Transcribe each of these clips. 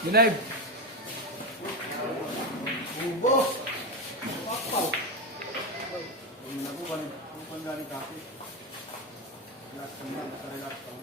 Ginay. Bubo. Papaw. Bukan dari kaki. Relax naman, relax lang.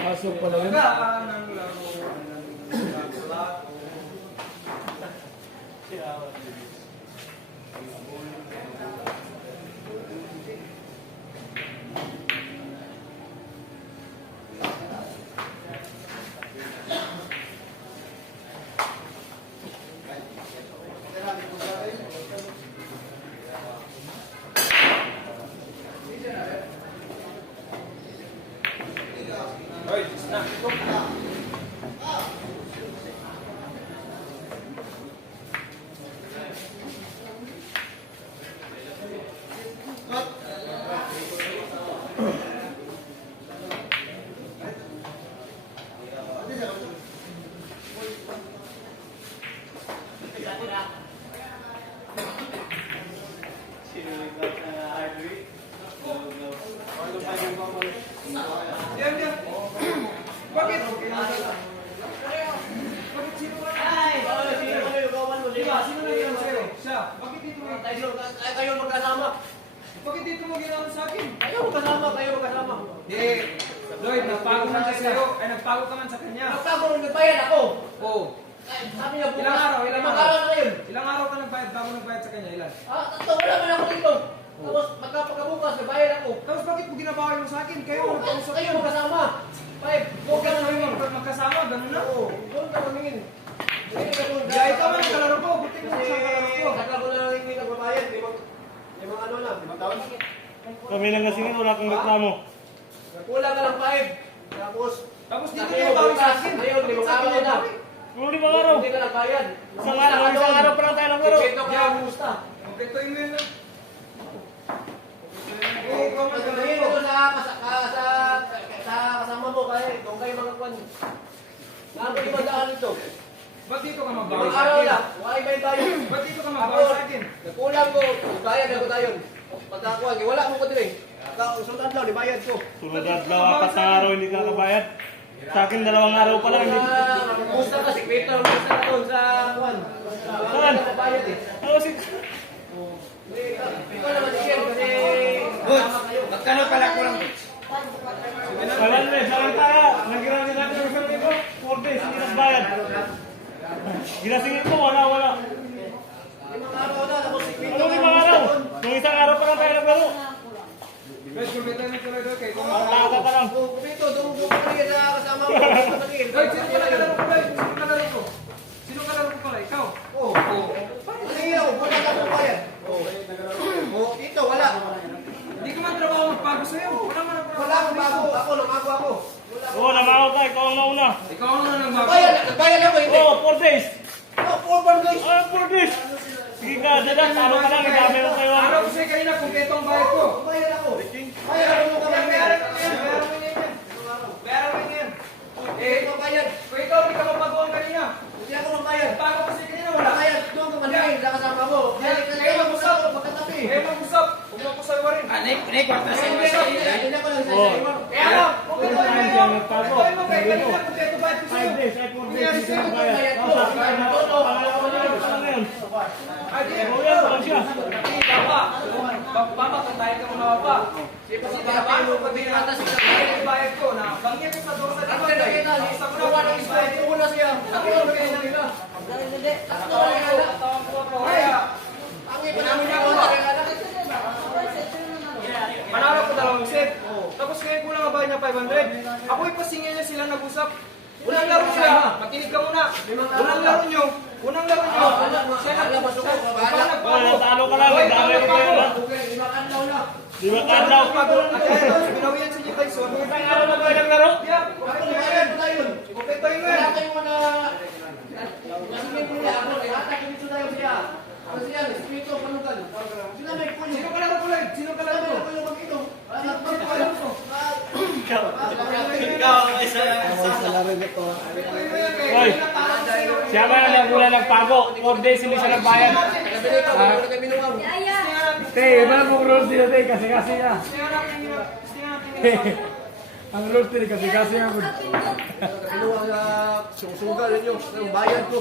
Pasok pala yun. Kayo magkasama. Bakit dito mo ginawa sa akin? Kayo magkasama. Lloyd, nagpago man kasi ako. Ay, nagpago ka man sa kanya. Nagpago, nagbayad ako. Oo. Sabi niya bukas. Ilang araw na ngayon. Ilang araw ka nagbayad bago nagbayad sa kanya? Ilan? Tatlo, wala man ako dito. Tapos magkapagkabukas, nagbayad ako. Tapos bakit mo ginabawi mo sa akin? Kayo nagpausap. Kayo magkasama. Huwag ka naman magkasama, ganun na. Oo, doon ka mamingin. Kaya ikaw man nagkalaro ko. Buti mo sa kalaro ko. Nagkago na lang yung nagbabayad. Yung mga ano lang, 5 taon. Kami lang kasi wala kang reklamo. Nagkulang ka lang 5. Tapos Dito mo ginabawi sa akin. Ngayon, 5 araw na. Hindi ba araw? Hindi ka nagbayad. Isang araw pa lang tayo ng araw. Ito ka, kumusta? Okay, ito yung ngayon lang. Ikaw man sabihin mo sa kasama mo kaya kung kayo mga kwan. Nako ibang daan ito. Ba't dito ka magbawi Ibang sa araw akin? lang. Wala ibang tayo. Ba't dito ka magbawi sa akin? Nagkulang ko. Bayad ako tayo. Pagkakuha, wala mo ko din eh. Sundan lang, bayad ko. Sunod adlaw, 4 na araw hindi ka kabayad. Sa akin 2 araw pa lang. Kumusta ka si Peter? Kumusta ka doon sa kwan? Saan? Bayad eh. Ano si... Ikaw naman sige kasi kasama kayo. Magkano pala ko lang? Wala na eh, saan tayo? Nagkirami natin ng isang libo. 4 days, hindi nagbayad. Ginasingin ko, wala. 5 araw na, tapos si Peter. Ano 5 araw? Nung isang araw pa lang tayo naglaro. Guys, kumita na tuloy doon kay Taka ka lang. Kumito, dumugbo ka rin sa kasama mo. Lloyd, sino pala kalaro ko? Lloyd? Sino kalaro ko? Sino kalaro ko pala? Ikaw? Oo. Sige ako, wala ka po bayad. Oo. Ito, wala. Hindi ko man trabaho magpago sa'yo. Wala man ako. Wala akong bago. Ako, namago ako. Oo, namahaw ka, ikaw ang nauna. Ikaw ano na nang bago? Nagbayad ako, hindi. Oo, 4 days. No, 4 days. 4 days. Sige ka, dyan, talo ka lang, dami mo kayo. Araw ko sa'yo kanina kung ketong bayad ko. Bayad ako. Bayad ako nung kamay. Bayaran mo yan. Bayaran mo yan. Ito bayad. Kung ikaw hindi ka mapaguhan kanina. Hindi ako magbayad. Bago ko sa'yo kanina wala. Bayad. Doon ka maningin. Wala kasama mo. Kayo mag-usap. Magkatabi. Kayo mag-usap. Huwag mo ko sa'yo rin. Nay, kwarta sa iyo. Hindi ako lang sa Oo. iyo. Kaya ano? Kung Kaya ito tayo yung dyan, nagpago. ito yung kay kanina kung keto bayad ko 5 sa'yo. days, 4 Nangyari days, hindi sa'yo ka bayad. ito. Tapos sa akin, pangalawa na yun. Ay, di. Oo yan, parang siya. Hindi ka pa. tayo ka mga pa. Kasi Kasi bata tinabahan mo ko pag pag binata binata sila. yung bayad ko na bangyan ko sa doon sa Ang ganda kita, Sa gawa ng mga isbayad ko na siya. Ako lang kaya nila. Ako lang kaya na. Kaya, Ang iba namin ako na kaya na. manalo ko 2 set. Tapos ngayon kulang ang bayad niya 500. Ako ipasingin niya sila nag-usap. Unang laro sila. Makinig ka muna. Unang laro nyo. Unang laro nyo. Alam mo, suko, Oh, Nagpago. natalo ka lang. Dami ko kayo na. Okay, lima kanlaw na. Di ba kanlaw? Binawian si Tyson. Isang araw na ba naglaro? Yeah. Ako nabayad ko tayo. Kumpetoy mo Wala yan. kayong mga... Masumay ko niya ako. Atak dito tayo siya. Ano siya? Espiritu, panukan. Sila may punyo. Sino ka lang ako lang? Sino ka lang Sila ako? may punyo mag-inom. Anak mo, alam ko. Ikaw ang isa. Hoy, siya ba yung nagmula nagpago? 4 days hindi siya nagbayad. Gabi nito, wala kami binuwang. Te, iba na pong rules dito, te. Kasi niya. Ang rules din, kasi niya. Binuwang na susugal ninyo. Ang bayad ko.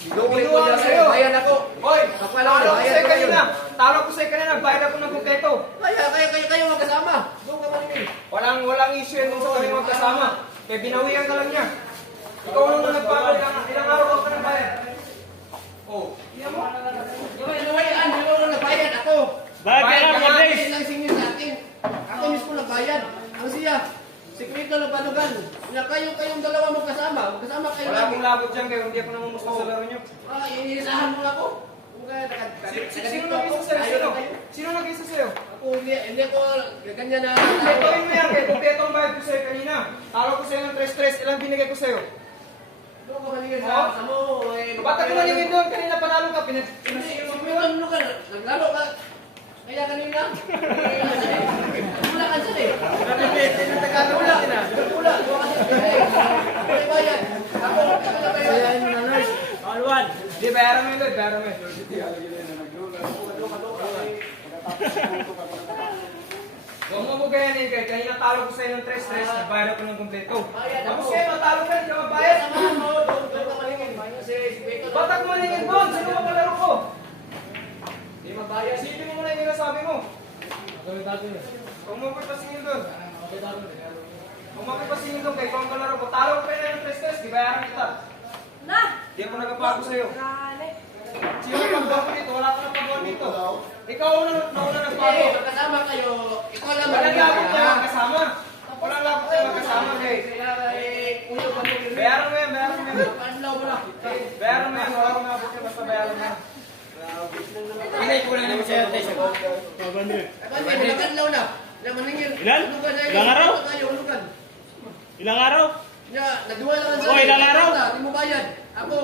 Gawin ko Binuwang niya sa'yo. sa'yo. Bayad ako. Hoy, Kapala talo ko, ko bayad sa'yo ko kanina. yun. Talo ko sa'yo kanina. Nagbayad ako ng kumpleto. Kayo magkasama. Doon ka maningin. Walang issue yun sa kami magkasama. Kaya binawian ka lang niya. Ikaw nung nagbago, ilang araw ka ng bayad. Oh, iyan mo. Inuwayan, binuwang nagbayad ako. Bayad ka lang, 4 days. Lang singil sa akin. Ako mismo nagbayad. Ang siya. Sikreto ng panugan. Na kayong dalawa magkasama. Magkasama kayo Wala lagi. akong labot dyan kayo. Hindi ako namumusta sa laro niyo. Iniisahan mo ako. Kung kaya Sino nag-isa sa'yo? Sino? Sino nag-isa sa'yo? Ako hindi ako ganyan na. Kumpletuin mo yan kayo. Kumpleto ang bayad ko sa'yo kanina. Talo ko sa'yo ng 3-3. Ilang binigay ko sa'yo? Doon ka maningin sa mo. Ba't ako maningin doon? Kanina panalo ka. Hindi, sumiwan mo ka. Naglalo ka. Kaya kanina. Wala ka dyan eh. Wala. Wala. Wala bayad. Ako na bayad. Alwan. Di, bayaran mo yun, Lloyd. Bayaran mo yun. Huwag mo mo ganyan eh. Kanina talo ko sa'yo ng 3-3. Nagbayad ako ng kumpleto. Tapos kayo, matalo ka. Hindi ka mabayad. Samahan mo. Doon ka maningin. Kasi sikreto. Ba't ako maningin doon? Sino ka palaro ko? Hindi mabayad. Isipin mo muna yung sinasabi mo. Huwag mo pagpasingin doon. Huwag mo pagpasingin doon. Kaya ikaw ang kalaro ko. Talo ko kayo ng 3-3. Di bayaran kita. Di ako nagpapago sa'yo. Sino nagpagawa ko dito? Wala ka nagpagawa dito. Ikaw nauna nagpago. Hindi, magkasama kayo. Ikaw lang Walang maningin. labot tayo magkasama. Walang labot tayo magkasama, guys. Bayaran mo yan, bayaran mo yan. Panlaw mo na. Bayaran mo yan. Walang labot ka, basta bayaran mo yan. Hindi, kulang naman sa'yo, Tyson. 500. Kasi nagkanlaw na. Na maningin. Ilan? Hulugan na yun. Ilang araw? Tayo, hulugan. Ilang araw? Ya, nagduwa lang Oh, ilang araw? Hindi mo bayad. Ako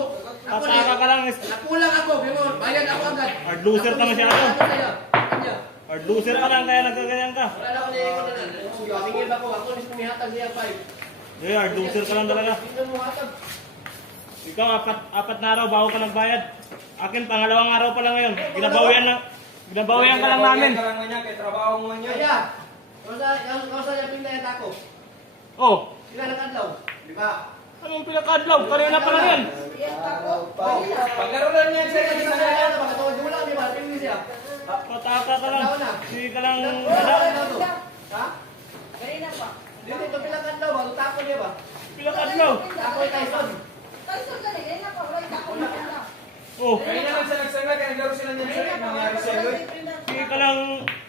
Tataka ka lang. nakulang ako. Bimo, bayad ako agad. Hard loser ka masyado. Ako sa'yo. Kanya. Hard loser ka lang kaya nagkaganyan ka. Wala na ako na ikon na. Maningin ako. Ako mismo may hatag siya 5. Eh, hard loser ka lang talaga. Tingnan mo hatag. Ikaw, apat na araw bago ka nagbayad. Akin, pangalawang araw pa lang ngayon. Ginabawian ka lang namin. Ginabawian ka lang niya, kaya trabaho mo man yun. Kaya, kausa niya pinayat ako. Oh, Sila nagkanlaw. Di ba? anong pinakadlaw? Kanina pa lang yan. Paglaro lang niya sa'yo, Hindi hindi sa sa kanya na. Makatawad mo lang. Di ba? Tingnan siya. Pataka ka lang. Hindi ka lang... Ha? Hindi, ito pinakkanlaw. Bago tapo niya ba? Pinakadlaw. Tapo ni Tyson. Oh, Kanina lang siya nagsanga, kaya naglaro sila niyan sa'yo. Nangyari sa'yo, Lloyd. hindi ka lang...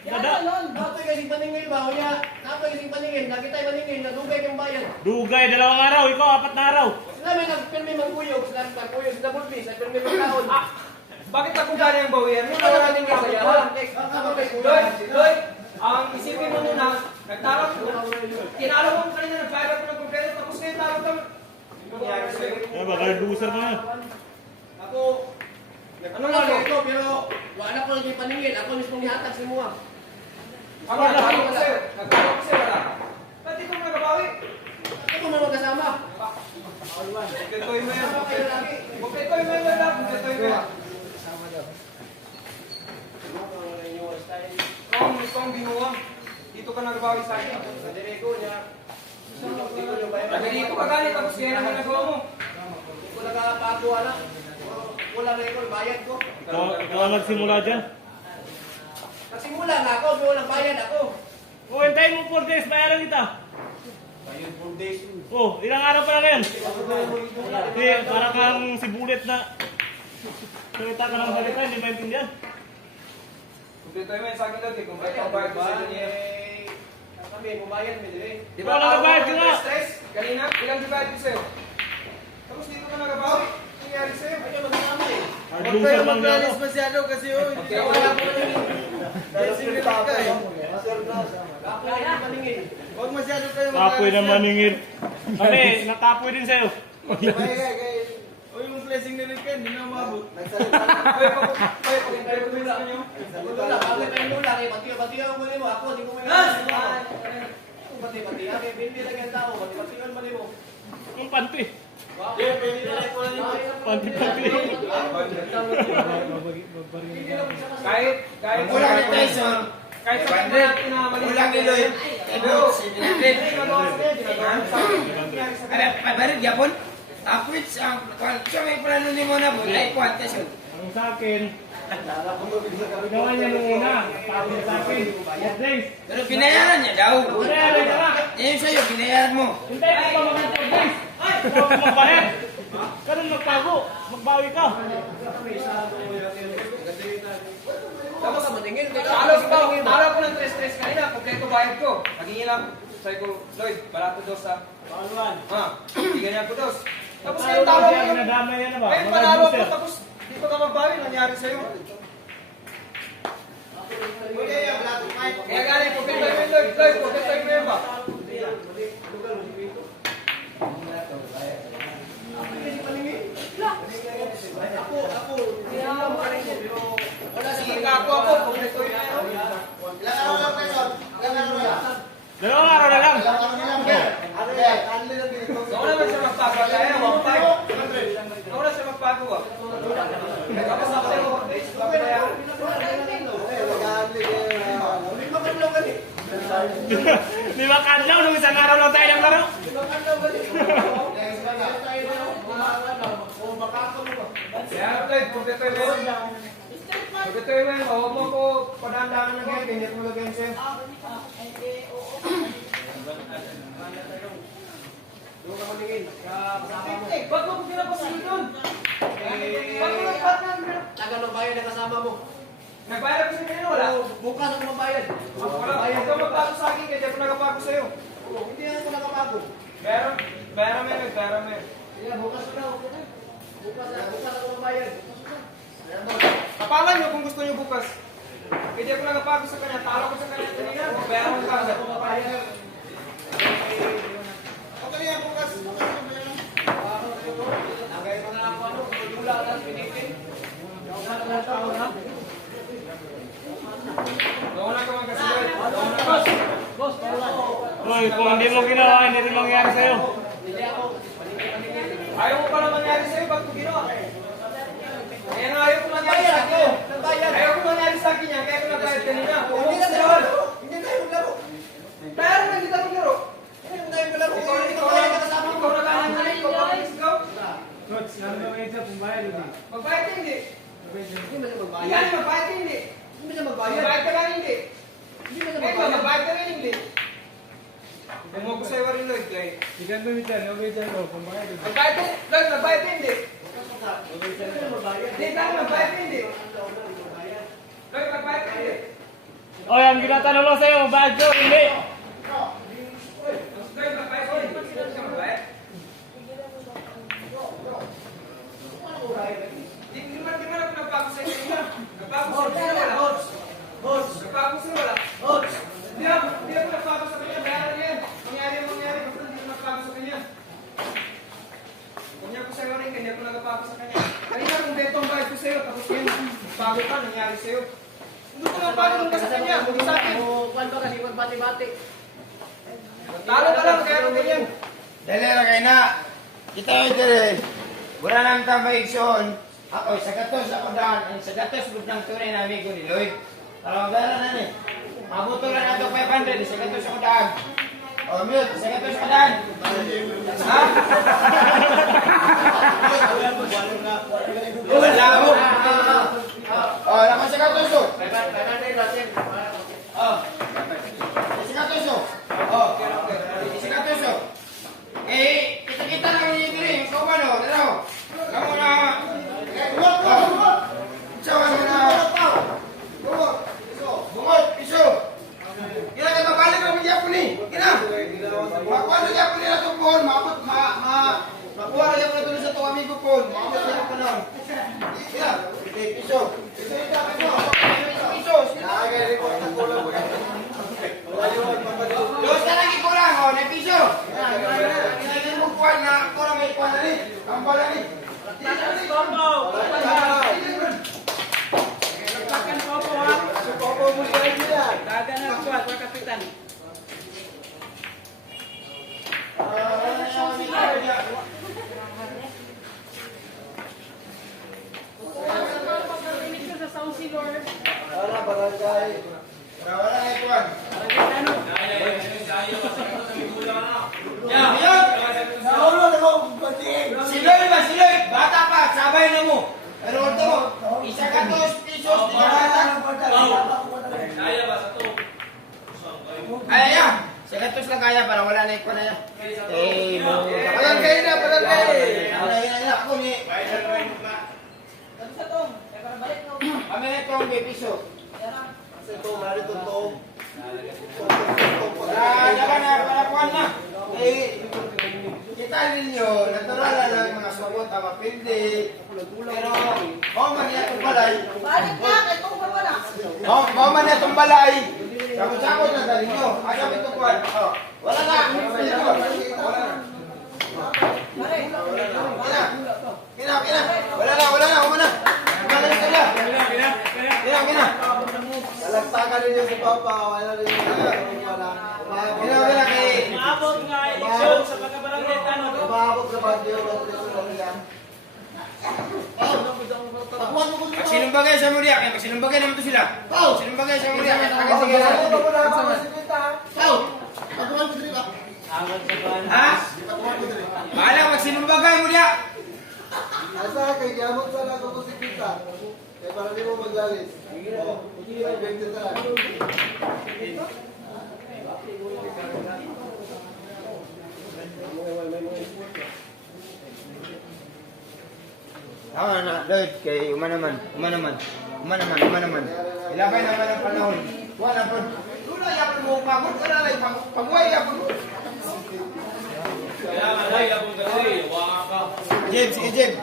Dada. Tapoy kasing paningin ba? O niya, tapoy kasing paningin. Nakita'y paningin. Nadugay kang bayan. Dugay, 2 araw. Ikaw, 4 na araw. Sila may nagpirmi magkuyog. Sila nagkuyog. Sila bulbis. Nagpirmi magkaon. Bakit ako galing ang bawian? Yung wala din kasayahan. Lloyd, Lloyd, ang isipin mo muna, nagtalo ko. Tinalo mo kanina, nagbayad ako ng kumpleto, tapos ngayon talo ka. Ano nangyari sa'yo? Eh, baka hard loser ka na. Ako, nagkulang ito, pero wala ko lang yung paningin. Ako mismo nihatag si Mua. Ako, nagtalo ko sa'yo. Nagtalo ko sa'yo, wala. Ba't di ko nagabawi? Ako mo magkasama. Kumpletuhin mo yan. Kasama kayo lagi. Kumpletuhin mo yan, Lloyd. Kumpletuhin mo yan. Ikaw ang binuwang. Dito ka nagabawi sa akin. Sa direko niya. Dito ka galing, tapos kaya naman nagawa mo. Hindi ko nakapagawa. Wala na ito, bayad ko. Ikaw ang nagsimula dyan. Kasi Nagsimula nga ako, may walang bayad ako. O, hintayin mo 4 days, bayaran kita. Ayun, 4 days. Oh, ilang araw pa lang yan? Hindi, parang kang si Bullet na salita ka ng salita, hindi maintindihan. Kumpleto mo yung sa akin doon, kung bakit ang bayad ko sa inyo niya. Kami, bumayad, may dire. Di Wala tawag nagbayad mo ka ng nga. stress? Kanina, ilang dibayad ko sa'yo? Tapos dito ka nagabawi. Ano nangyari sa'yo? Ayun, magkakama eh. Huwag kayo magplanis masyado kasi yun. Okay, wala mo na yun. Kapoy, hindi maningin. Huwag masyado kayo Kapoy na maningir. Kami, nakapoy din sa'yo. O yung blessing ni Rick, hindi na umabot. Wala, bakit tayo mula? Bati-batihan mo mo. Ako, di ko may bati-batihan. May bindi lang yung tao. Bati-batihan mo mo. Ang panty. Panty. Kahit Wala ni Tyson. kahit sa kanya natin na mali. Wala ni Lloyd. Pero, hindi ginagawa sa kanya, ginagawa sa akin. Ada pabarit yapon. Tapos siya may plano ni mo na po. Ay kwantas yun. Ang sa akin, ginawa niya nung una. Tapos niya sa akin, 4 days. Pero binayaran niya daw. Bayaran ka na. Yan sa'yo, binayaran mo. Hintayin ko pa mga 4 days. Huwag mo magbayad. Ganun magbago. Magbawi ka. Tapos, talo ko ng stress kanina, kompleto bayad ko. Naging ilang, sabi ko, Lloyd, barato dos ha. Ha, hindi ganyan ko dos. Tapos ngayon talo ko yung, Nadamay yan na ba? ngayon panalo ko, tapos di ko ka magbawi, nangyari sa'yo. Kaya galing, kompleto mo yun, Lloyd, kompleto mo yun ba? Sige ka ako, kompleto yun na yun. Dalawang araw na lang. Ako naman siya magpagawa, kaya wapay. Ako na siya magpagawa. Tapos ako sa'yo, Di ba kadlaw nung isang araw lang tayo ng laro? kaya Lloyd, kompleto mo yun. Kompleto mo yun, huwag mo ko padaan-daan ng game, hindi mo lagyan siya. Doon ka maningin. Kasama mo. Ba't mo ko pinapasigil doon? Ba't mo Tagal ng bayad na kasama mo. nagbayad ko sa kanina, wala? Bukas ako mabayad. Wala, huwag ka magbago sa akin, kaya di ako nagabago sa'yo. Hindi ako nakabago. Pera mo yun. Kaya bukas na ako. Bukas ako mabayad. Kapalan nyo kung gusto nyo bukas. Kaya di ako nagabago sa kanya, talo ko sa kanya kanina, bayaran mo ka. Okay yan bukas. Nagay mga ano, dula at pinitin. Doon na ka magkasilid. Doon na ka. Uy, kung hindi mo ginawa, hindi rin mangyari sa'yo. Hindi ako. Ayaw mo pala mangyari sa'yo, ba't ko ginawa? Kaya nga ayaw ko mangyari sa akin. Nagbayad. Ayaw ko mangyari sa akin yan, kaya ko nagbayad kanina. Hindi na tayo. Hindi tayo maglaro. Pero na kita maglaro. Hindi tayo maglaro. Ikaw Hindi ko kaya kasama ikaw na kaya na ikaw pag-isigaw. Coach, naroon na kayo sa pumbayad. Magbayad ka hindi. Hindi mo siya magbayad. Yan, magbayad ka hindi. Hindi mo siya magbayad. Magbayad ka lang hindi. Hindi mo siya Ikaw, magbayad. magbayad ka lang hindi. Kung mo ko sa'yo rin, Lloyd, kay... Ikan to mitan, okay dyan ko, pumbayad. Magbayad ka, Lloyd, magbayad ka hindi. Hindi mo siya magbayad. Hindi ka, magbayad ka hindi. Lloyd, magbayad ka hindi. Oy, ang ginatanong lang sa'yo, magbayad ko, hindi. Lloyd, magbayad ka hindi. Hindi siya magbayad. Di man ako nagbago sa'yo kanina. Nagbago sa'yo kanina, wala. Nagbago sa'yo, wala. Hindi ako nagbago sa kanya, bayaran yan. Mangyari, basta hindi ako nagbago sa kanya. Kung niya ko sa'yo rin, hindi ako nagbago sa kanya. Kanina kung beto ang bayad ko sa'yo, tapos yun, bago ka, nangyari sa'yo. Hindi ko nagbago nung ka sa kanya, hindi sa akin. Kwan ba kasi magbati-bati? Talo ka lang, kaya kung ganyan. Dali na kayo na. Kita ay dali. Wala nang tambaigson. Ako, sa gatos ako daan. Sa gatos ng tunay na amigo ni Lloyd. Talawang dala na ni. Mabuto lang nato 500. Sa gatos ako daan. O, mute. Sa gatos ako daan. Ha? Wala ako. Oh, lakas sa katuso. Oh. Sa katuso. Oh. Sa katuso. Eh, kita-kita lang yung diri. Ikaw ba no? Dalaw. Kamu na. Sawan mo na. Bumot, piso. Kina ka mabalik ang mga po ni. Kina. Makuha na niya po nila itong phone. Makuha na niya po na sa itong amigo phone. Makuha na po na. Kina. Piso. Piso. Piso. Dos ka lagi kurang. O, na piso. Hindi mo kuha na. Kurang may kuha na rin. Ang pala rin. Para barangay. Wala na ituan. Siloy ba? Siloy? Bata pa, sabay na mo. Pero ito mo, isa ka 2 pesos, di ka bata. Ay, ya. Sa gatos lang kaya para wala na ikuan na yan. Eh, Palang kayo na, palang kayo. Ako ni. Kami na itong may piso. Kasi ito, narito ito. Dagan na, palakuan na. Eh, kita ninyo, natural na lang mga sabot, mapindi. Pero, man niya itong balay. Man niya itong balay. Sabot-sabot na dali nyo. Asap ito kuwan. Wala na. Kina. Wala na. Umana. Kina. Kalagtakan ninyo si Papa. Wala rin yung Kina. Maabot nga eleksyon sa pagkabarangay tanong. Mababog na ba diyo? Magsinumbagay sa Muria. Magsinumbagay naman to sila. Magsinumbagay sa Muria. Ha? Bahala, magsinumbagay Muria. Asa kay gamot sa lang ako si Pita. Kaya para di mo maglalis. Ay, 20 na lang. Tama na, Lord, kay umanaman. Ilabay naman ang panahon. Wala po. Wala yapon mo pagod, wala lang pamuhay yapon mo. James, sige James.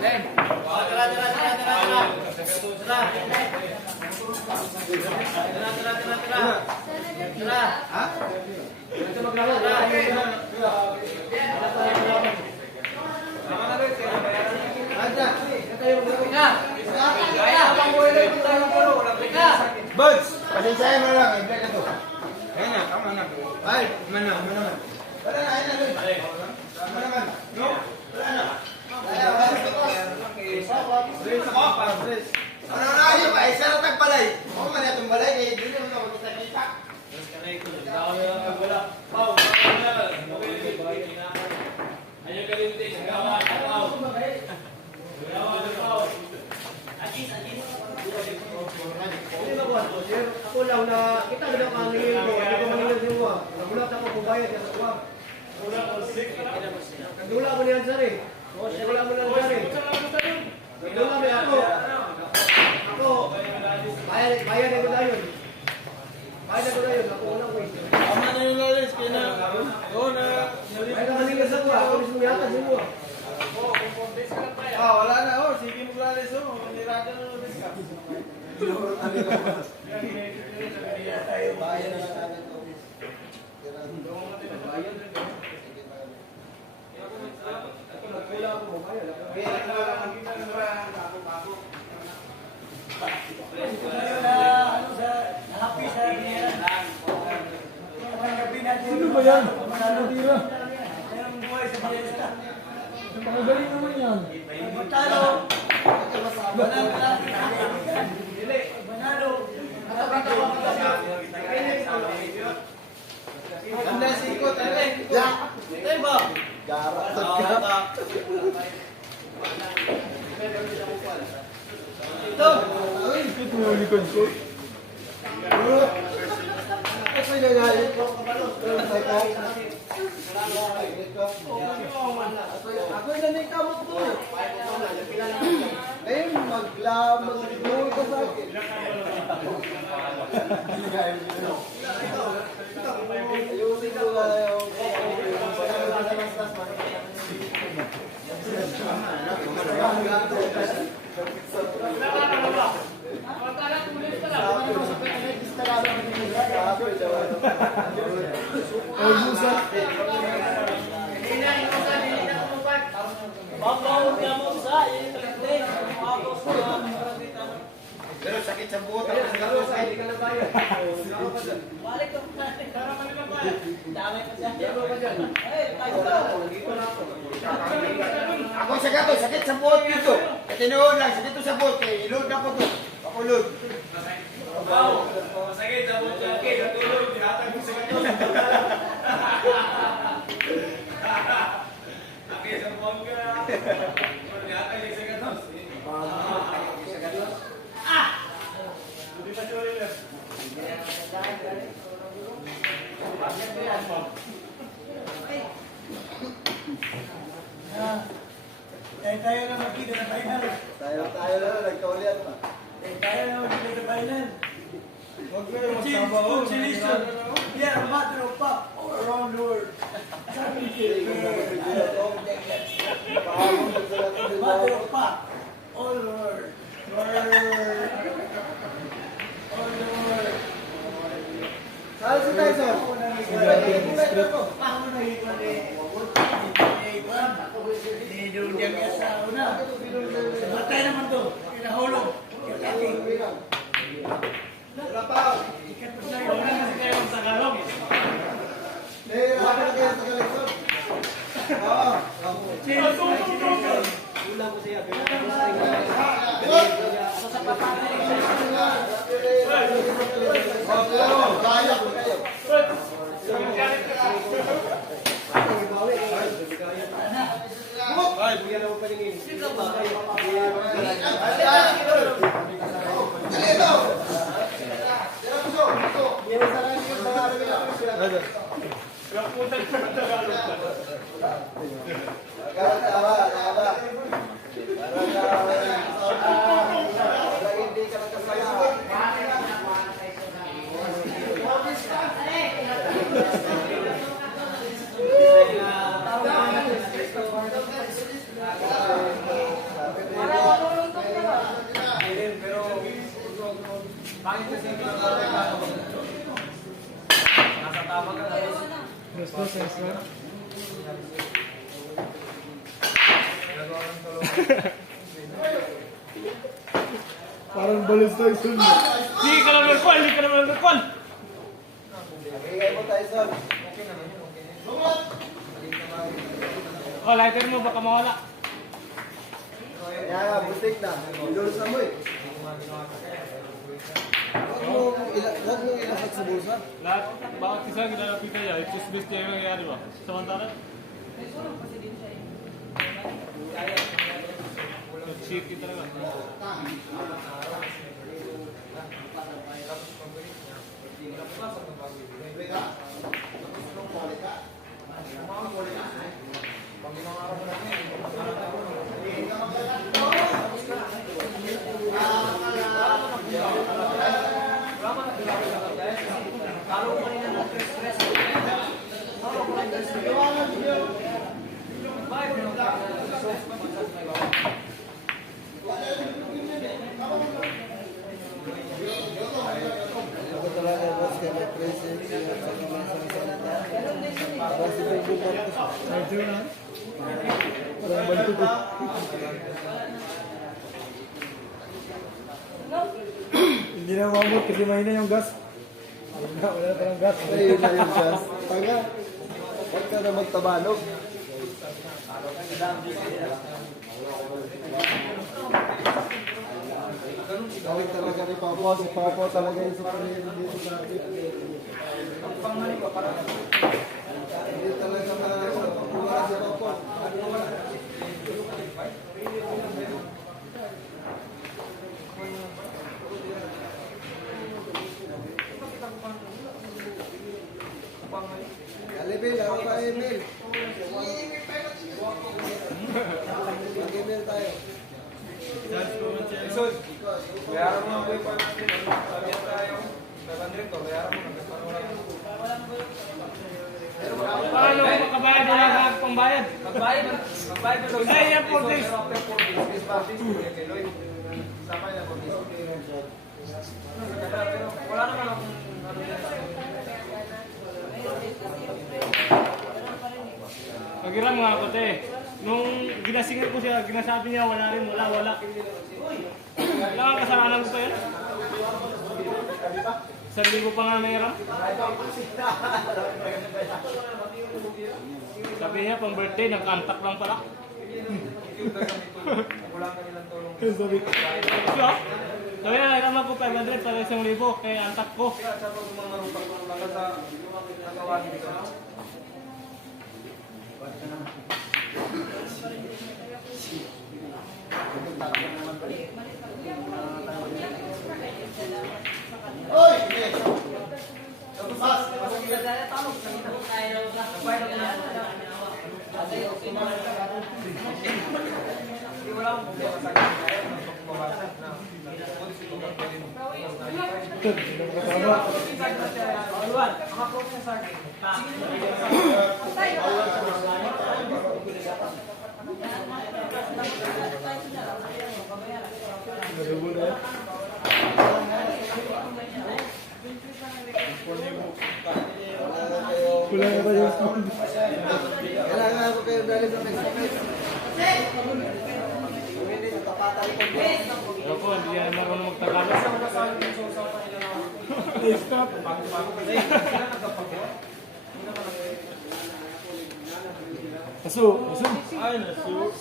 Ha? Buds, pasensyahin mo lang, i-break na to. Ayun na, tama na. Ay, mana. Wala na, ayun na, Lord. Tama naman. No? Wala na. Ano na kayo ba? Isa na tagbalay. Oo man itong balay, kaya dito mo ito magkita-kita. Ako lang na kita na ang hingin ko. Hindi ko maningil sa uwa. Nagulat ako bubayad sa uwa. Nagdula mo niyan sari. Nagdula mo niyan sari. Nagdula mo ako. Bayad ako dayon. Ako unang ko. Tama na yung lalis, kaya na. Oo na. Bayad ako maningil sa uwa. Ako mismo yata sa uwa. Wala na. Sige mo lalis. Maniraga na lalis ka. Bayad na lang natin ito. Nagkula ako bumayad. Sino ba yan? Tira. Magaling naman yan. Ganda si Ikot, ano eh? Ito! Yung likod ko. Kasi nangyayari ko. Ako yung nanay kamot ko. Ngayon, maglamang doon ka sa akin. Ayusin ko nga yung Pero sakit sa buot ako sa gatos ay. Ako sa gatos, sakit sa buot dito. Katinuod lang, sakit sa buot. Kaya ilod na ko to. Pakulod. Sakit sa buong kaki, natulog, tinatag mo sa gatos. Sakit sa buong kaki, tinatag mo sa gatos. Tayo na magkita na final. tayo lang, nagkaulian pa. Tayo na magkita na final. Congratulations. Yeah, a matter of fact, all around the world. Matter of fact, all the world. All the world. Saan si Tyson? Ako na ikaw ni Dudyang niya sa una. Batay naman to. Kinahulog. Wala pa. Ikat pa siya. Wala na si kayo sa kalong. Wala na kayo sa kaleksyon. Oo. Wala ko siya. Kaya ko kayo. Ay, bigyan ako paningin. Sino ba? Pangit kasi yung nasa tama ka na. Parang balis tayo sun. Hindi ka naman nagkuhan, hindi ka naman nagkuhan. Ingay mo, Tyson. Oh, lighter mo, baka mawala. Kaya, butik na. Ilulos na mo eh. Huwag mong ilasat sa bulsa. Lahat, bakit isa ginalapitan niya? Itus-bis niya yung nangyayari ba? Samantala? Cheeky talaga. Ako talaga, boss, kaya may presence. At saka may salita. Parang si Benji Marcos. Parang bantu ko. Hindi na mamot kasi mahina yung gas. Wala na parang gas. Ayun na yung gas. Taga, huwag ka na magtabalog. Galing talaga ni Papa. Si Papa talaga yung super hero dito sa akin. Hindi talaga makakapagpura si Papa. pang mali. Galibel, ako pa email. Mag-email tayo. Isod, bayaran mo ang 500. Sabi yan tayo, 500 to, bayaran mo. Paano makabayad na lang ang pambayad? Magbayad mo daw. Ay, yan, 4 days. After 4 days, this 4 days, kuya kay Lloyd. Sama na 4 days. Pero wala naman akong ano yan. Pagiram mga kote. Nung ginasingil ko siya, ginasabi niya wala rin, wala. Wala ang kasalanan ko pa yun. 1,000 pa nga mayroon. Sabi niya, pang birthday, nag-antak lang pala. Wala ka nilang tulong. Sabi niya, nairam ko 500 para 1,000, kaya antak ko. Kaya sa mga rupang tulungan sa nagawa dito. Oy! Hindi wala akong problema sa akin. Kaya mabawasan na. Mga program sa akin. Kulang na ba yung phone? Kailangan ako kayo dali sa next week. Pero po, hindi yan marunong magtagalog. Stop. Asu. Ay, nasu.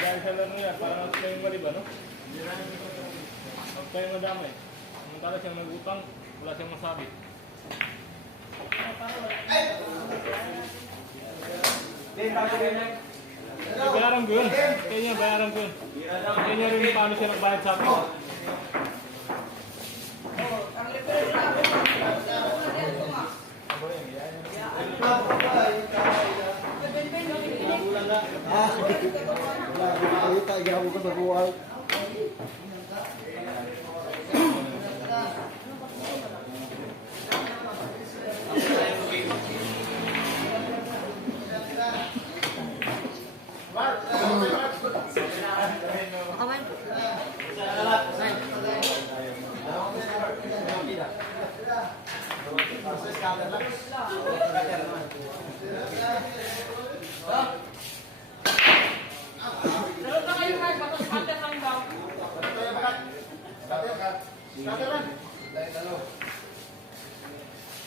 Dahil sa laro niya, parang kayong mali ba, no? Huwag kayong madamay. Samantala siyang nag-utang, wala siyang masabi. Bayaran ko yun. Kaya niya, bayaran ko yun. Kaya niya rin paano siya nagbayad sa akin. Wala, kita, igaw ko sa buwal.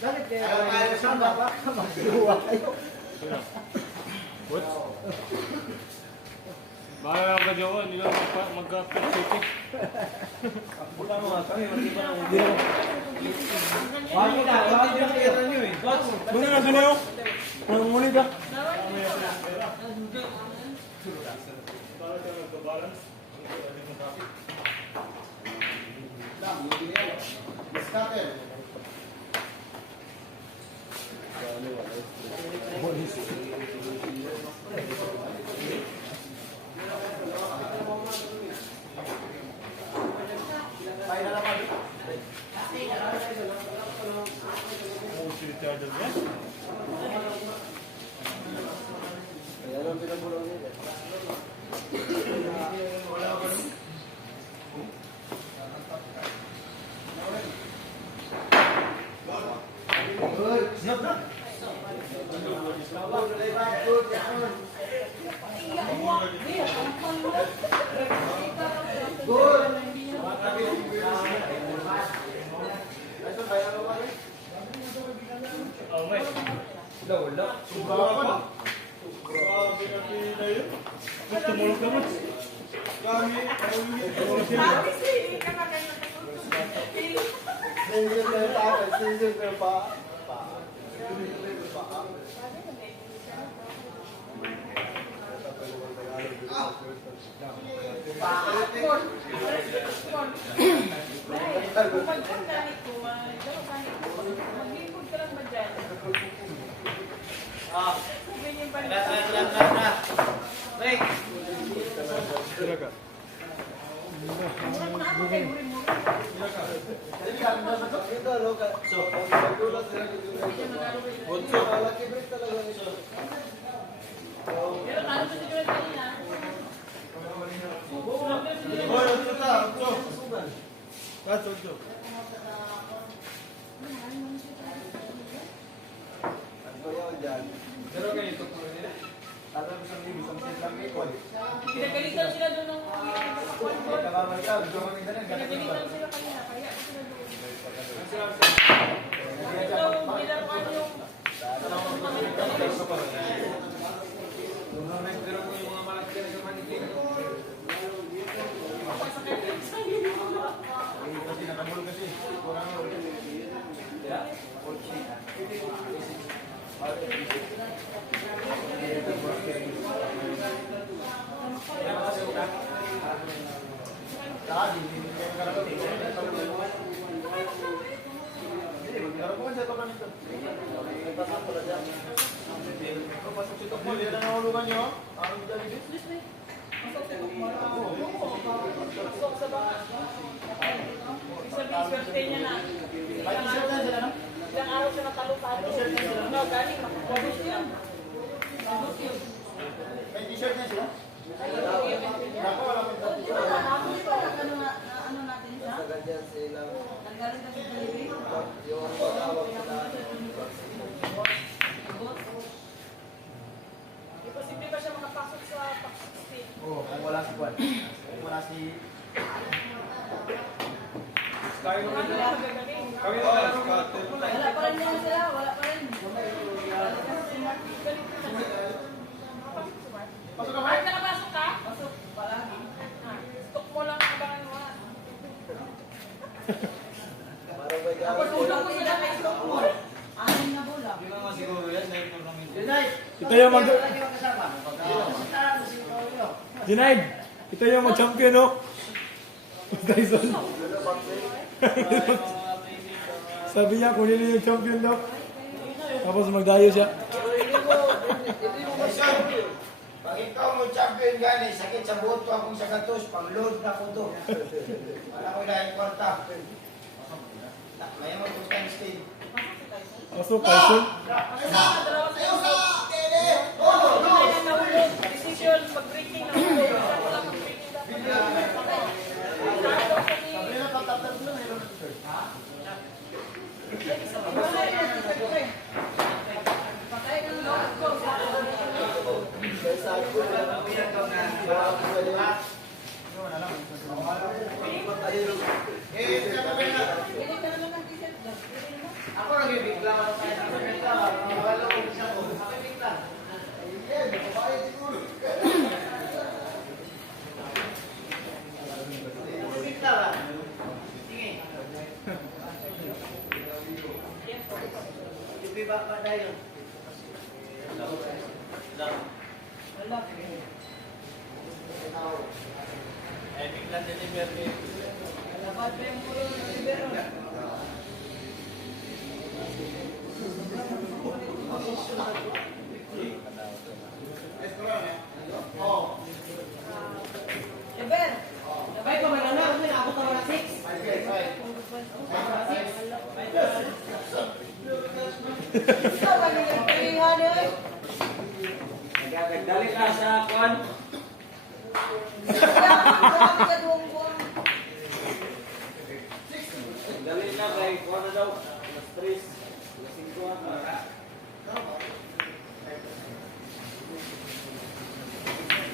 Bakit kaya kasama ba? Magluwa kayo. What? Bahala lang ka Jowa, hindi lang magka-city. Bukan mo nga kami, matiba na Hindi naman. Wala na, wala na kita nyo eh. Muna na doon yun. Parang muli ka. Knock, knock. Oh, may. Wala. Mas tumulog naman. Break. Pero ganito po nila. Tatang isang libo, isang set lang kayo. Pinagalitan sila doon ng Pinagalitan Pinagalitan sila kanina, kaya sila doon. sila. Ito, nilaruan yung Pero po yung mga malaki na manitin. Kasi nakamulog kasi. Kurang pasok sa baka. Sabihin, swerte niya na. Ilang araw siya natalupado. No, galing, makakabot yun. Makakabot yun. May t-shirt na sila? Ano natin siya? Nanggaling kasi sa libing. Imposible ba siya makapasok sa Pax 16? Oo, kung wala si Juan. Kung wala si... Kaya mo Ano nila. na magagaling? Kami na lang. Wala pa rin yan sila, wala pa rin. Kasi si Mark, galing ko na. Pasok si Mark. Pasok ka, Mark, nakapasok ka? Pasok, palagi. Stok mo lang abangan mo. Tapos ulo ko sila kay stok mo. Anim na bola. Yun lang nga siguro yan. Dahil po namin. Ito yung Denied! Ito yung mag-champion, no? Tyson. Sabi niya, kunin niya yung champion daw. Tapos magdayo siya. Pag ikaw mo champion gani, sakit sa buto akong sa gatos, pang-load na ko to. Wala ko dahil kwarta. Maya mo kung time stay. Pasok, Tyson. Decision, pag-breaking na ulo. Isa ko lang pag-breaking Ako nag-ibig lang ako tayo. Wala ko siya ko. Nag-ibig lang. Eber! Sabay ko, may nanak. May naabot na mga 6. Ikaw, ano yung pilihan eh? Dali na sa kwan. Grabe ka duwang buwan. Dali na kay kwan na daw. Mas 3. Mas 5.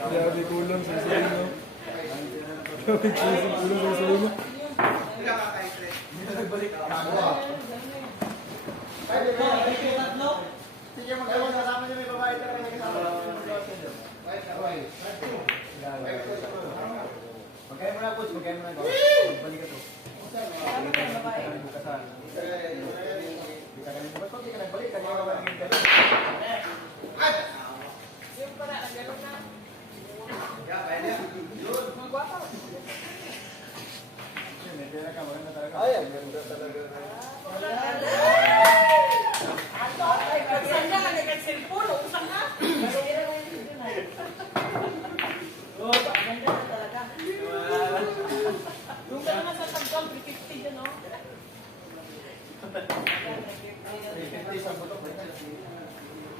Grabe kulang sa sarili mo. Grabe kulang sa sarili mo. Sige, mag-awag kasama niyo may babae talaga kasama. Magkaya mo na, coach. Magkaya mo na. Balik ka to. Bukasan. Hindi ka galing. Ba't hindi ka nagbalik? Kanya ka ba naging galing? Yung pala, nagano na. Magwapa. Medyo na ka. Maganda talaga. Ay, ang ganda talaga. Ato, ay, pagsan na, nagka-cellphone, usang na. Oo, ganda na talaga. Yung ka naman sa tagkang, 350 dyan, no? Isang butok.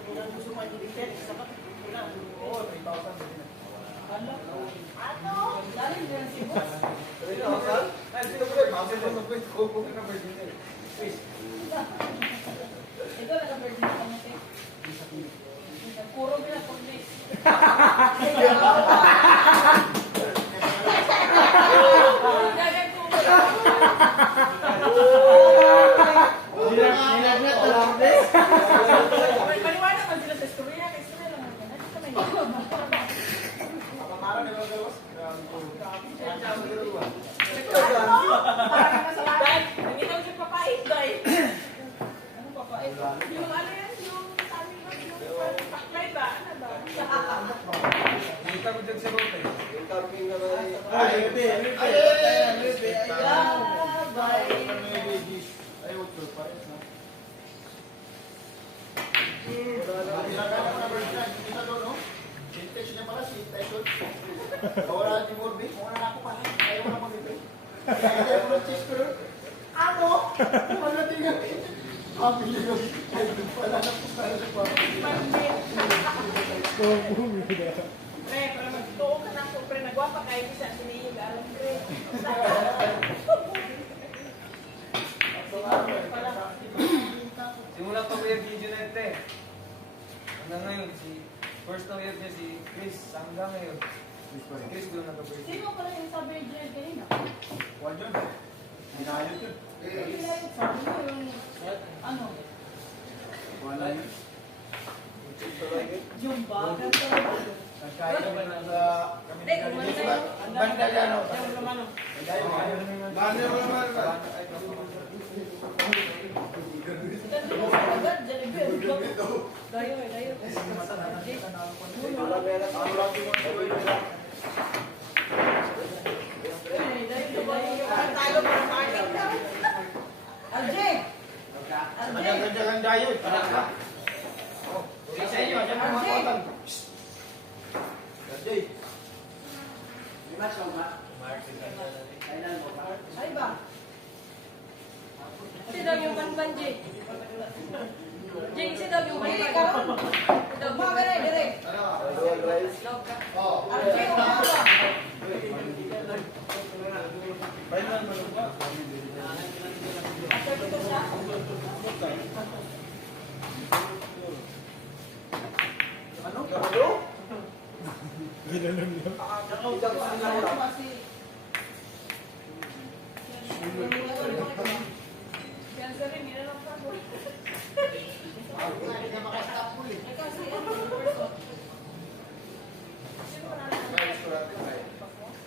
Kung gusto mo i-defend, isa ka, Oo, 3,000. ano? Ano? Daling din si boss. 3,000? Ay, sino ko rin? Bakit mo sa pwede ko? Kung ka virgin. Please. Ito, naka-virgin ka mo, te. Puro bila pag next. Nilagnat talaga, Bes. Paniwala man sila sa istorya. Istorya lang naman. Ano ka may Parang nila gawas. parang kasalanan. Nangitaw siya papait, day. Ano papait? Yung ano yan, yung sabi ko, yung paklay ba? Ano ba? Kita ko dyan sa rote. Yung camping na may... Ay, Bye. ay, what's your price, no? Ilagay mo na virgin. Kita doon, no? Vintage niya pala, si Tyson. Bawala natin more beef. Muna na ako pa. Ayaw ko na mag-ibig. Kaya mo ng cheese ko. Ano? Ano tingnan? Pabili yun. Ay, wala na po tayo sa pabili. Pre, para magtuo ka na ako, pre, nagwapa kayo bisa siniyo alam, pre. Simula pa yung video na ito eh. Hanggang ngayon, first na wave niya si Chris. Hanggang ngayon. Si Chris doon nag-birthday. Sino pala yung sa virgin kanina? Huwag yun. Hinayot yun. Sabi mo yung, ano? Wala yun. Yung bagan talaga. Nagkaya naman na sa kami Hindi, kumanda yun. Banda dyan, oh. Ayaw naman, oh. Banda mo naman. Agad, Jollibee. Dayo, dayo. Aljay! Magaganda yun. Palaka. Sa inyo, dyan po mga kotang. Ay ba? Ito daw yung banban, Jay. Jay, ito daw yung banban. Ito daw mga ganay, dire. Aljay, umawa ba? Asa dito siya? Cancer rin, hindi na lang pa.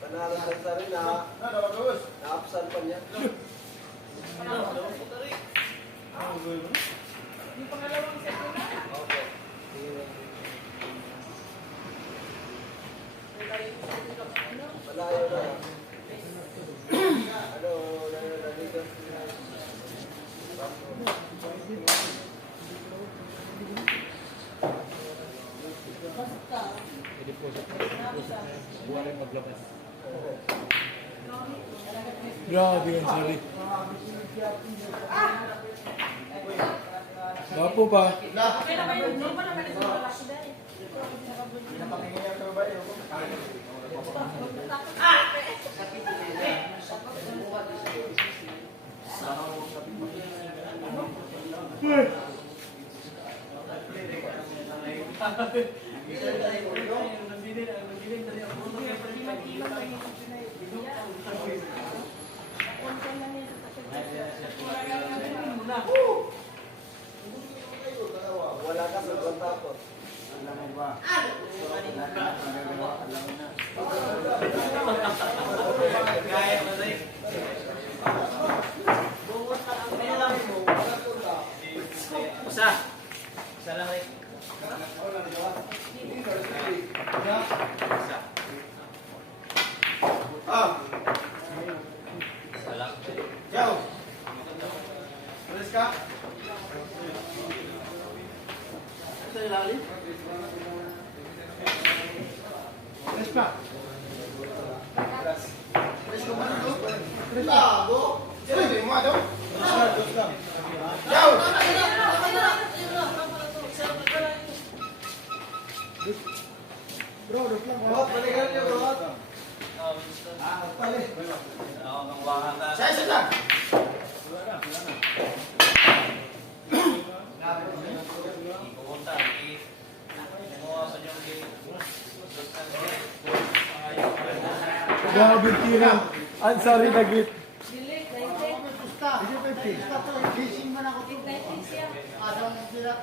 Panalo sa rin na na-upsan pa niya. Yung pangalawang set ko na. Malayo na. Ano, naligas na. Basta. Pwede po sa buwan ay maglabas. Grabe yan, sorry. Bapo pa. Okay naman yun. Normal naman yung mga lalaki dahil. Napakinggan ka ba? Wala ka sa tapos. Alam mo ba? Isa lang rin. Ciao. Alis ka? Sa ilalim? Alis ka? Alis ka ba nito? Tago! Sino mo ato? Ciao! Bro, balikan niyo bro. Pali. Sa isa lang. Grabe tira. Ang sorry dagit. Delete, 19. Gusta. Gusta to. Gising man ako. 19 siya. Adaw ng sira.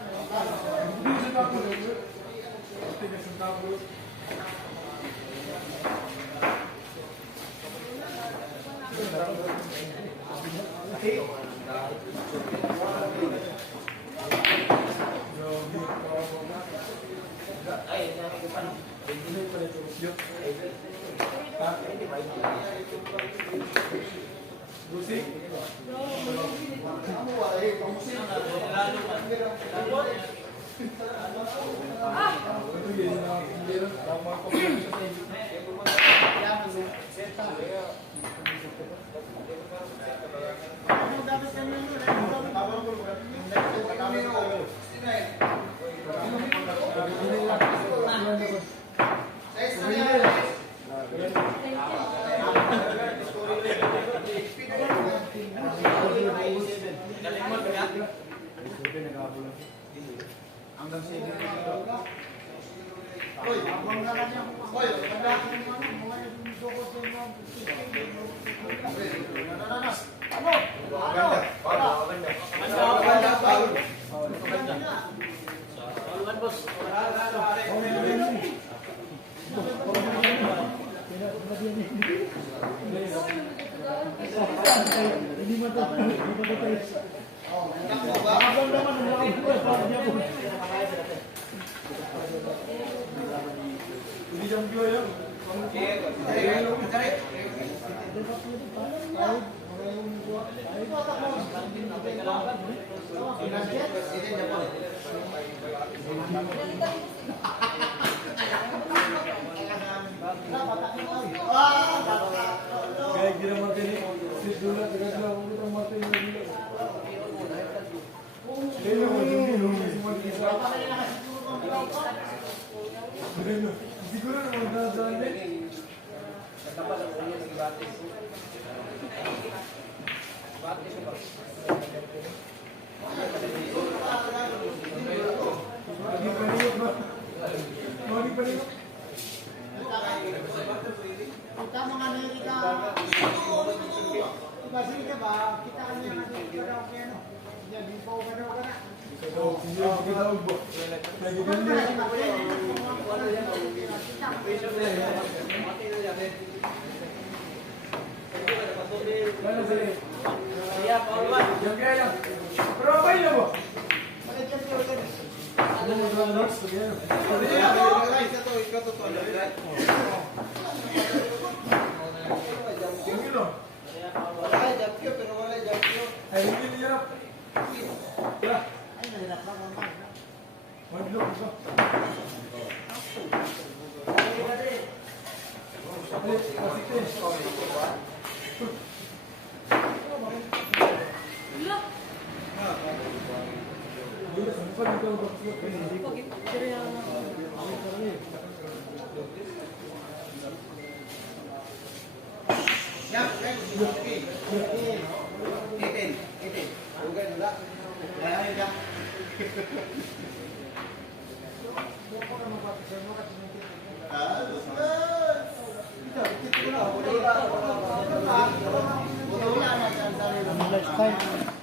Hanggang sige. Hoy, abang na lang yan. Hoy, maganda ako ng mga dukot sa inyo. Nananas. Ano? Maganda. Maganda. Hindi mo to. Abang naman ang mga ito. Hindi jam ko yan. Kaya gila Martin si Dula tegas lang ako ng Martin na gila. Kaya mo yung si Martin sa. Siguro naman dadaan din. Kita mga Amerika. Kasi ka ba, kita ka niya kasi ito daw kaya no. Yan, di pa ka daw ka na. Pero okay na ba? Ay, hindi niyarap. Ay, nalilak lang ang mga. Mag-look ba? Look.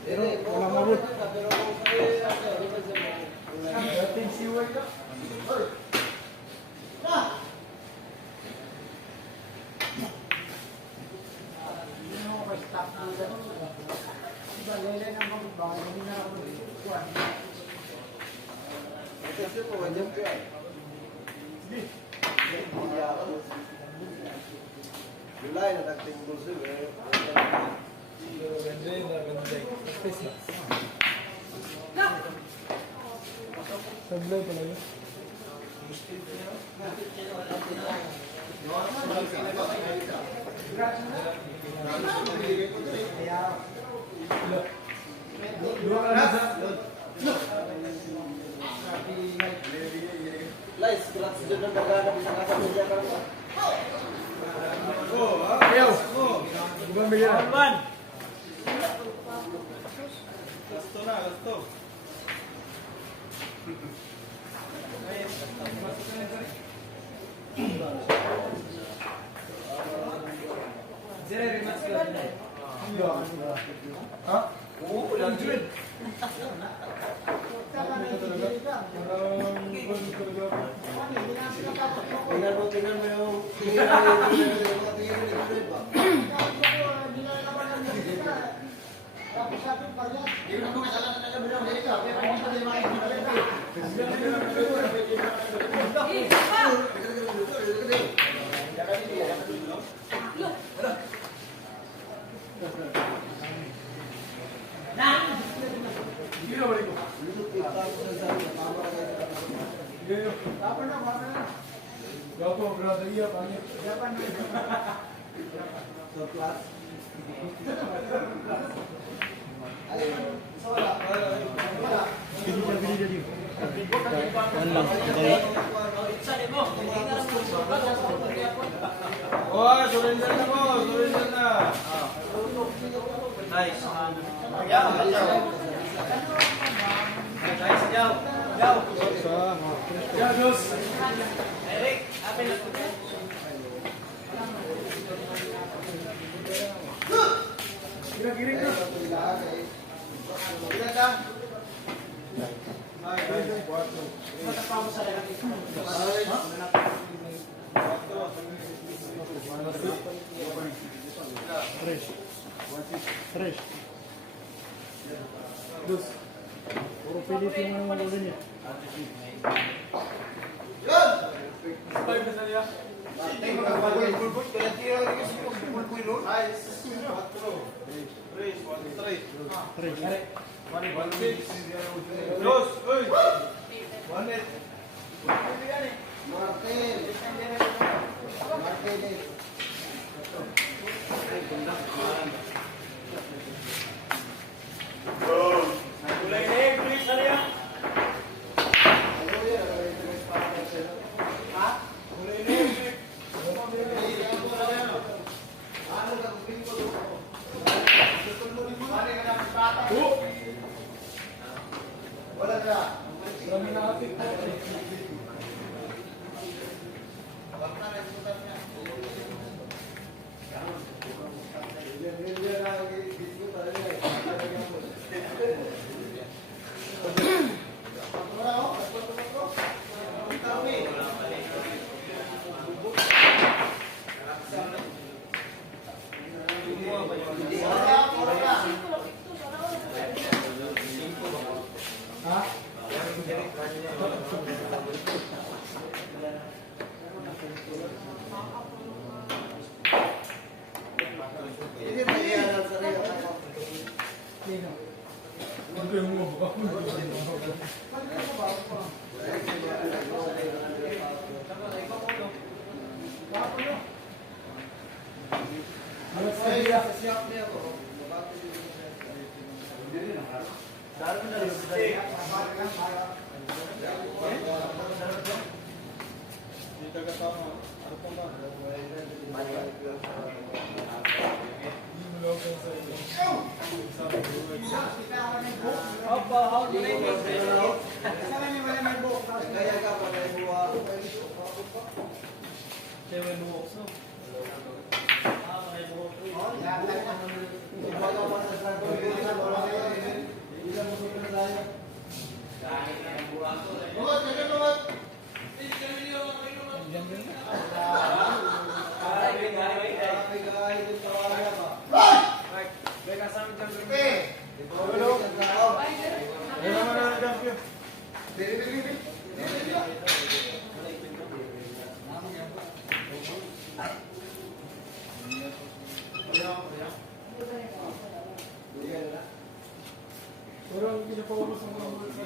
Pero wala mabot. July na nagtingkol sila. Sablay pala yun. Lais, gerak sejak dan dagang bisa ngasih meja kamu. Ayaw! Ibang bigyan. Ha? Oo, lang yun. Tingnan mo yung Gapo, brother, iya, pangit. Oh, surrender na po, surrender na. Nice. Nice, Jaw. Jaw. Ya, Diyos! Eric, apel na po. Kira-kiring ka. Ilan ka? Tres. Dos. Puro pilit yung mga ulo niya. Dos, uy. Marami na atik po. Ha? Ano yung mga Orang pinapawalas ng mga mga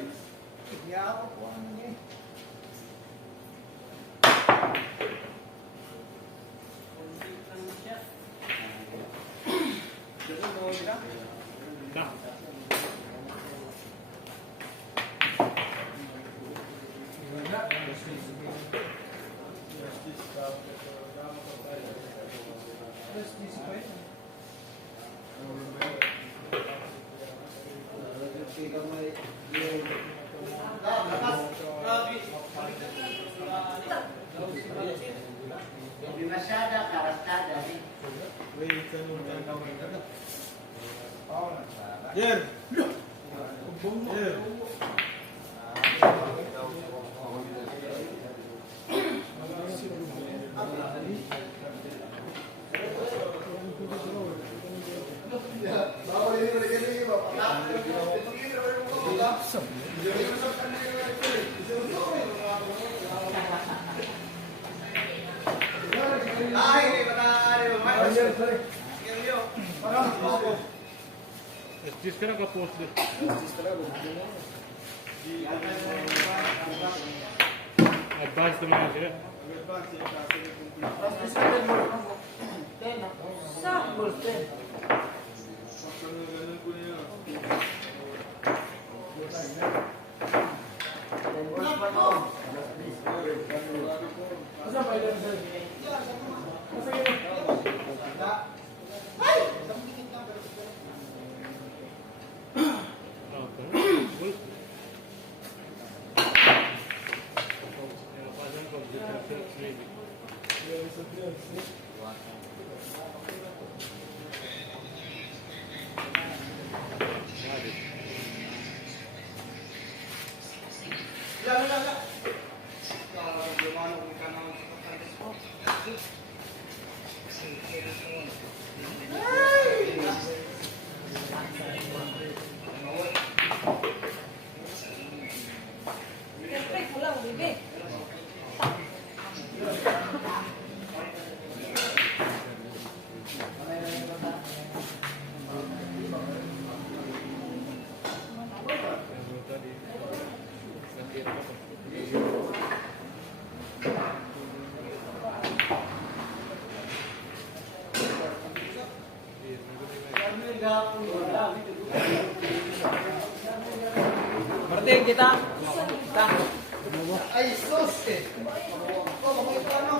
Estis ka na ka-post din. Advance naman na sila. Martin, kita. Kita. Ay, sus eh. Oh, makikita ano?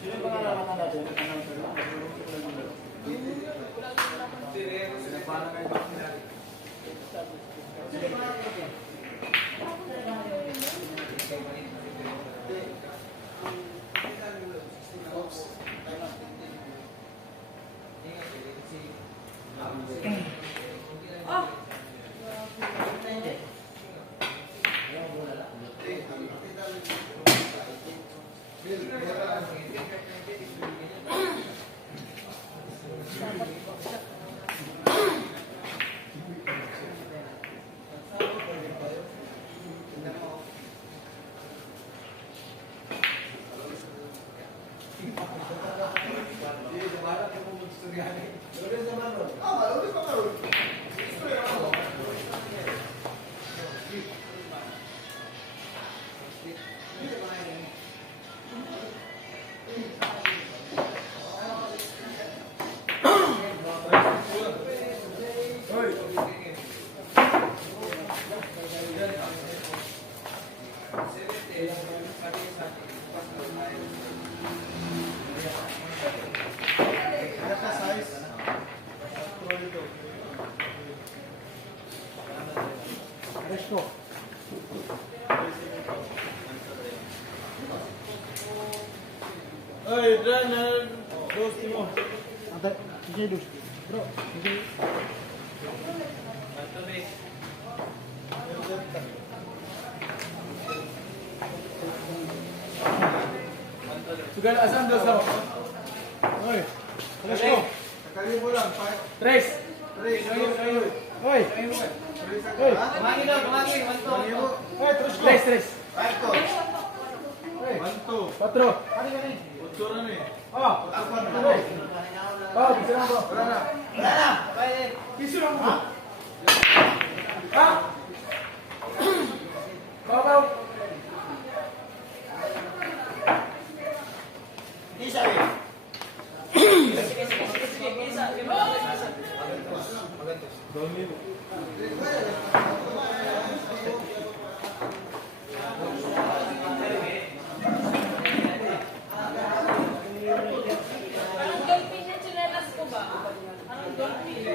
Sino yung pangalaman natin? Oy, dyan na. Dos mo. Ate, sige, dus. Bro, sige. Sugal, asan dos ako? Oy, alas ko. Nakalibo lang. Tres. Oy. Oy. Kumagi daw, kumagi. Manto. Oy, tres, tres. Parto. Oy. 1, 2. Patro. 8 na eh. Oh. Oy. Oh, bisa lang po. Wala na. Wala na. Pwede. Piso lang po. Ha? Babaw. Hindi sabi. Parang dolphin yung chinelas ko ba? Parang dolphin.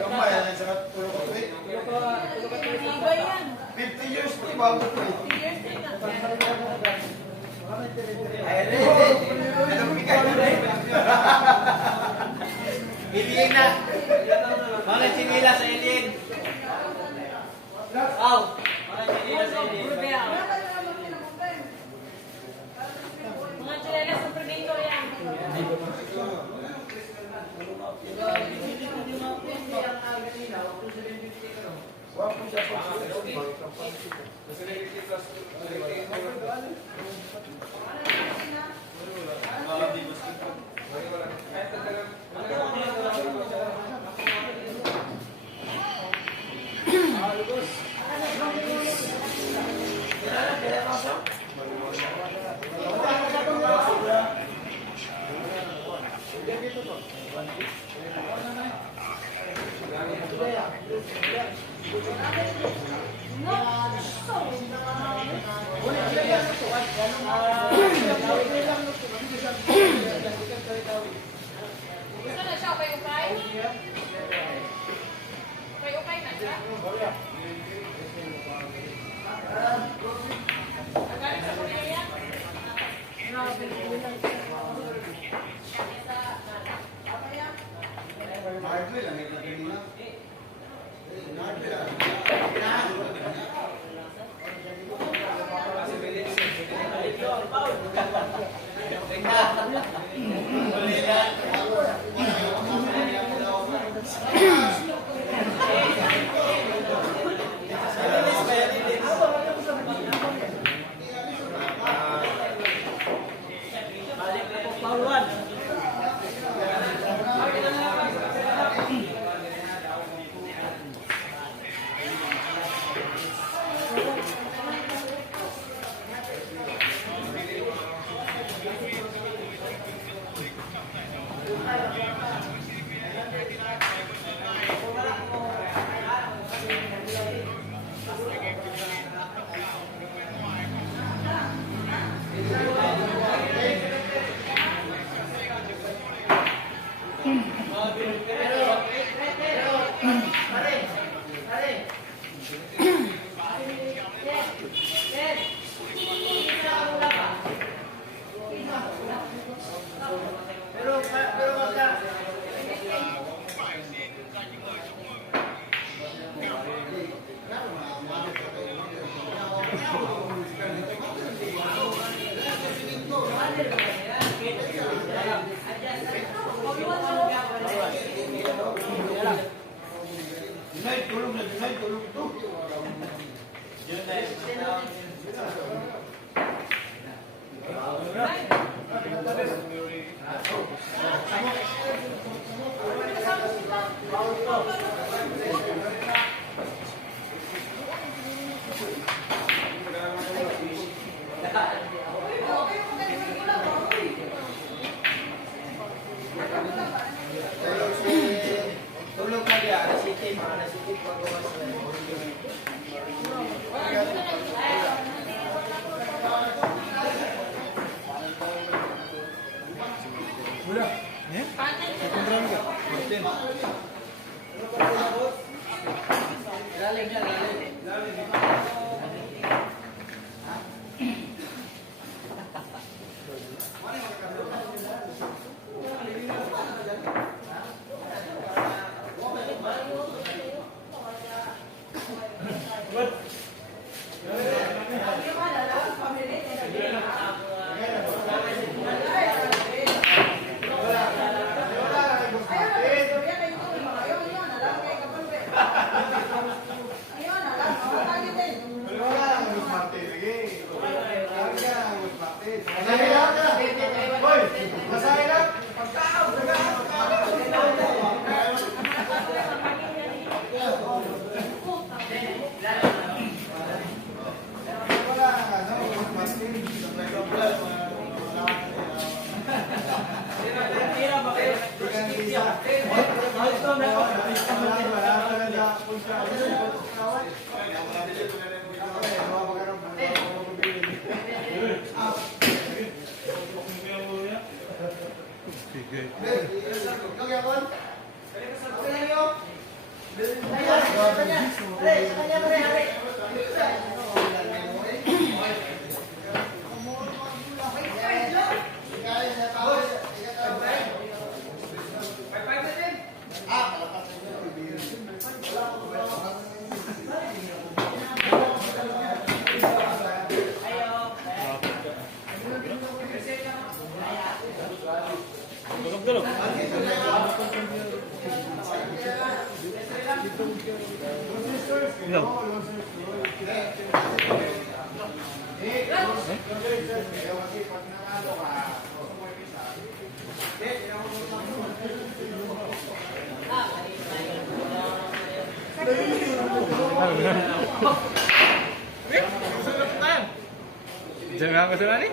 Gamay, yan sa tulog ko eh. Iba yan. 50 years, di ba ako ito eh? Years din na. Ay, anong bigay na rin? Alien na. Mga chinila sa alien. Aw. Mga chinila sa alien. Mga chinelas ng predator yan. Gusto na siya, ukay-ukay? Ukay-ukay na siya? Nagalit sa Korea yan? Hardly lang, ito kanina. Hardly lang. Junay, tulog na, Junay, tulog to. Tulog na dia, nasitip, nasitip pagawas na. Jangan apa sih nih?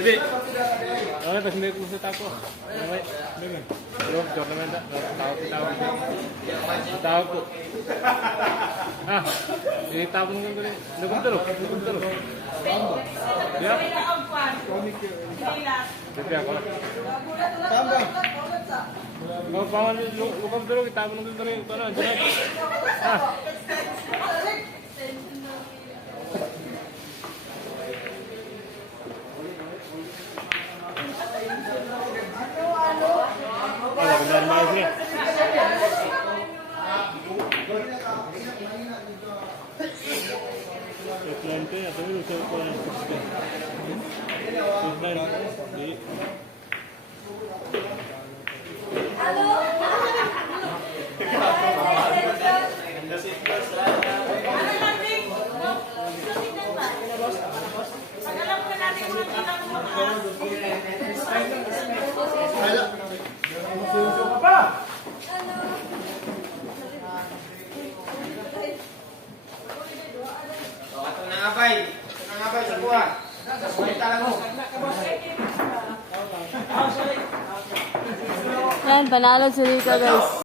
Jadi Ano tapos may kusot ako. May. Pero tournament na. Tawag ko. Ah. Itapon ko dito. Lugod-tulog. Ya. Dito ako. Kalau pangan lukam dulu kita menunggu dari sana jelas. Ah. Ada benar mai sih. Klente atau itu saya di Ato na abay sa buwan. Salita lang mo. Yan, panalo si Rico guys.